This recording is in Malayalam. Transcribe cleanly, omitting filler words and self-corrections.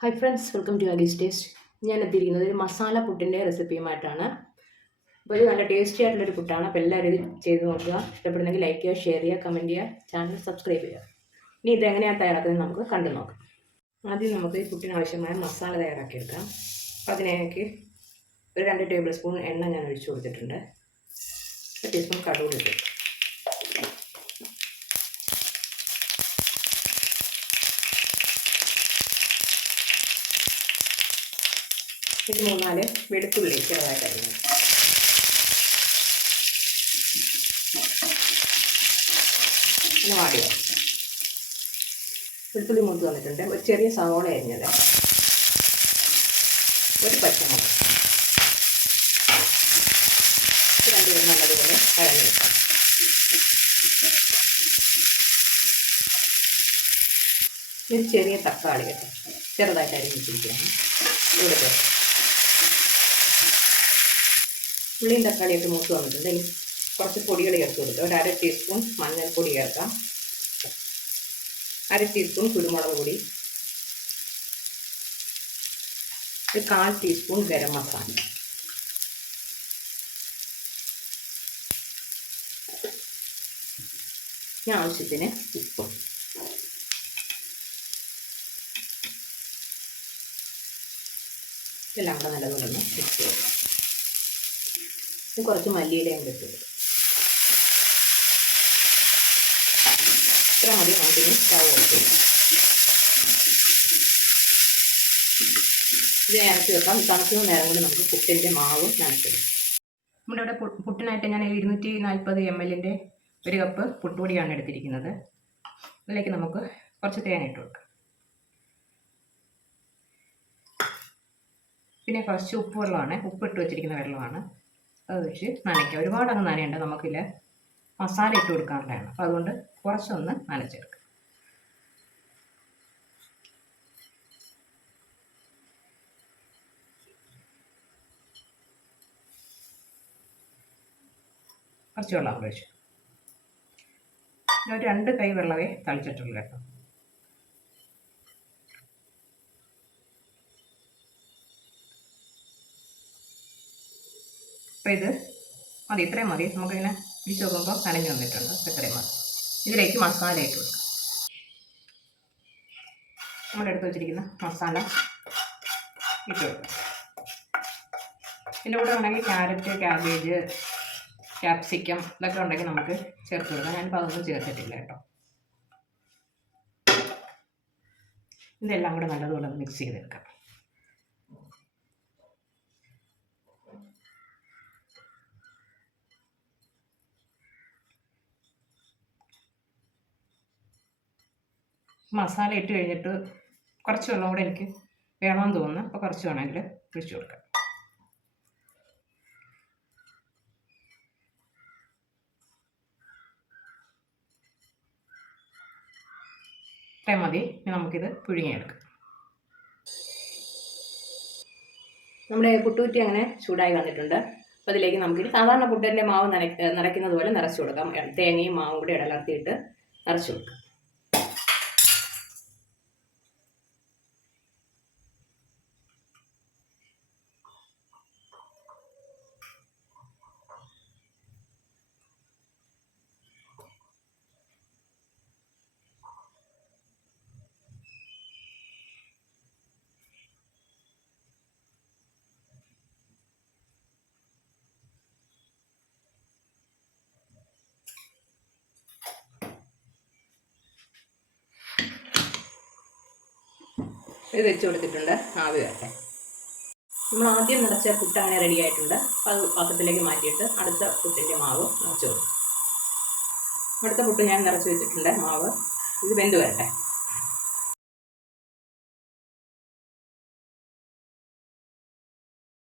Hi friends, welcome to Aggie's taste. ഞാൻ എത്തിയിരിക്കുന്നത് ഒരു മസാല പുട്ടിൻ്റെ റെസിപ്പിയുമായിട്ടാണ്. അപ്പോൾ ഇത് നല്ല ടേസ്റ്റി ആയിട്ടുള്ളൊരു പുട്ടാണ്. അപ്പോൾ എല്ലാവരും ഇത് ചെയ്ത് നോക്കുക. ഇഷ്ടപ്പെടുന്നെങ്കിൽ ലൈക്ക് ചെയ്യുക, ഷെയർ ചെയ്യുക, കമൻറ്റ് ചെയ്യുക, ചാനൽ സബ്സ്ക്രൈബ് ചെയ്യുക. ഇനി ഇതെങ്ങനെയാണ് തയ്യാറാക്കുന്നത് നമുക്ക് കണ്ടു നോക്കാം. ആദ്യം നമുക്ക് ഈ പുട്ടിന് ആവശ്യമായ മസാല തയ്യാറാക്കിയെടുക്കാം. അപ്പോൾ അതിലേക്ക് ഒരു 2 ടേബിൾ സ്പൂൺ എണ്ണ ഞാൻ ഒഴിച്ചു കൊടുത്തിട്ടുണ്ട്. 1 ടീസ്പൂൺ കടുക് ഇട്ടു. ഇത് 3-4 വെളുത്തുള്ളി ചെറുതായിട്ടായിരുന്നു. ഒന്ന് വാടിയോ. വെളുത്തുള്ളി മൂത്ത് വന്നിട്ടുണ്ട്. ഒരു ചെറിയ സവോള അരിഞ്ഞത്, ഒരു പച്ചമുളക്, രണ്ടുപേരും നല്ലതുപോലെ വഴഞ്ഞെടുക്കാം. ഒരു ചെറിയ തക്കാളി കേട്ടോ, ചെറുതായിട്ട് അരിഞ്ഞിട്ടിരിക്കുകയാണ്. ഇവിടെ ഉള്ളിയും തക്കാളിയൊക്കെ മൂത്ത് വന്നിട്ടുണ്ട്. ഇനി കുറച്ച് പൊടികൾ ചേർത്ത് കൊടുക്കുക. ഒരു 1/2 ടീസ്പൂൺ മഞ്ഞൾപ്പൊടി ചേർക്കാം, 1/2 ടീസ്പൂൺ കുരുമുളക് പൊടി, ഒരു 1/4 ടീസ്പൂൺ ഗരം മസാല, ആവശ്യത്തിന് ഉപ്പും. ഇതെല്ലാം കൂടെ നല്ലതുപോലെ മിക്സ് ചെയ്യും. കുറച്ച് മല്ലിയിലയും കിട്ടും. ഇത്ര മതി. നമുക്കിനി സ്റ്റൗ ഓഫ് ചെയ്യാം. ഇത് നനച്ച് വെക്കാം. തണുക്കുന്ന നേരം കൊണ്ട് നമുക്ക് പുട്ടിൻ്റെ മാവ് നനച്ചിടും. നമ്മുടെ ഇവിടെ പുട്ടിനായിട്ട് ഞാൻ 240 ml ഒരു കപ്പ് പുട്ടുപൊടിയാണ് എടുത്തിരിക്കുന്നത്. അതിലേക്ക് നമുക്ക് കുറച്ച് തേങ്ങ ഇട്ട് കൊടുക്കാം. പിന്നെ കുറച്ച് ഉപ്പ് വെള്ളമാണ്, ഉപ്പിട്ട് വെച്ചിരിക്കുന്ന വെള്ളമാണ്. അത് വെച്ച് നനയ്ക്കുക. ഒരുപാട് അങ്ങ് നനയേണ്ട, നമുക്കില്ല മസാല ഇട്ട് കൊടുക്കാനുള്ളതാണ്. അപ്പോൾ അതുകൊണ്ട് കുറച്ചൊന്ന് നനച്ചെടുക്കുക. കുറച്ച് വെള്ളം ഒഴിച്ചു. ഒരു 2 കൈ വെള്ളമേ തളിച്ചിട്ടുള്ളൂ കേട്ടോ. അപ്പോൾ ഇത് മതി, ഇത്രയും മതി. നമുക്കിങ്ങനെ പിടിച്ച് നോക്കുമ്പോൾ നനഞ്ഞു വന്നിട്ടുണ്ട്. ഇത്രയും മതി. ഇതിലേക്ക് മസാല ഇട്ട് കൊടുക്കാം. നമ്മളെടുത്ത് വെച്ചിരിക്കുന്ന മസാല ഇട്ട് കൊടുക്കാം. ഇതിൻ്റെ കൂടെ ഉണ്ടെങ്കിൽ ക്യാരറ്റ്, ക്യാബേജ്, ക്യാപ്സിക്കം ഇതൊക്കെ ഉണ്ടെങ്കിൽ നമുക്ക് ചേർത്ത് കൊടുക്കാം. ഞാനിപ്പോൾ അതൊന്നും ചേർത്തിട്ടില്ല കേട്ടോ. ഇതെല്ലാം കൂടെ നല്ലതുപോലെ മിക്സ് ചെയ്തെടുക്കാം. മസാല ഇട്ട് കഴിഞ്ഞിട്ട് കുറച്ച് വെള്ളം കൂടെ എനിക്ക് വേണമെന്ന് തോന്നുന്നു. അപ്പോൾ കുറച്ച് വേണമെങ്കിൽ ഒഴിച്ചു കൊടുക്കാം. ഇത്രയും മതി. ഇനി നമുക്കിത് പുഴുങ്ങിയെടുക്കാം. നമ്മുടെ പുട്ടുകുറ്റി അങ്ങനെ ചൂടായി വന്നിട്ടുണ്ട്. അപ്പോൾ അതിലേക്ക് നമുക്കിത് സാധാരണ പുട്ടിൻ്റെ മാവ് നിറയ്ക്കുന്നത് പോലെ നിറച്ച് കൊടുക്കാം. തേങ്ങയും മാവും കൂടി ഇടലർത്തിയിട്ട് നിറച്ച് കൊടുക്കാം. ഇത് വെച്ച് കൊടുത്തിട്ടുണ്ട്. ആവി വരട്ടെ. നമ്മൾ ആദ്യം നിറച്ച പുട്ട് അങ്ങനെ റെഡി ആയിട്ടുണ്ട്. അപ്പോൾ അത് പാത്രത്തിലേക്ക് മാറ്റിയിട്ട് അടുത്ത പുട്ടിൻ്റെ മാവ് നിറച്ച് കൊടുക്കും. അടുത്ത പുട്ട് ഞാൻ നിറച്ച് വെച്ചിട്ടുണ്ട് മാവ്. ഇത് വെന്ത് വരട്ടെ.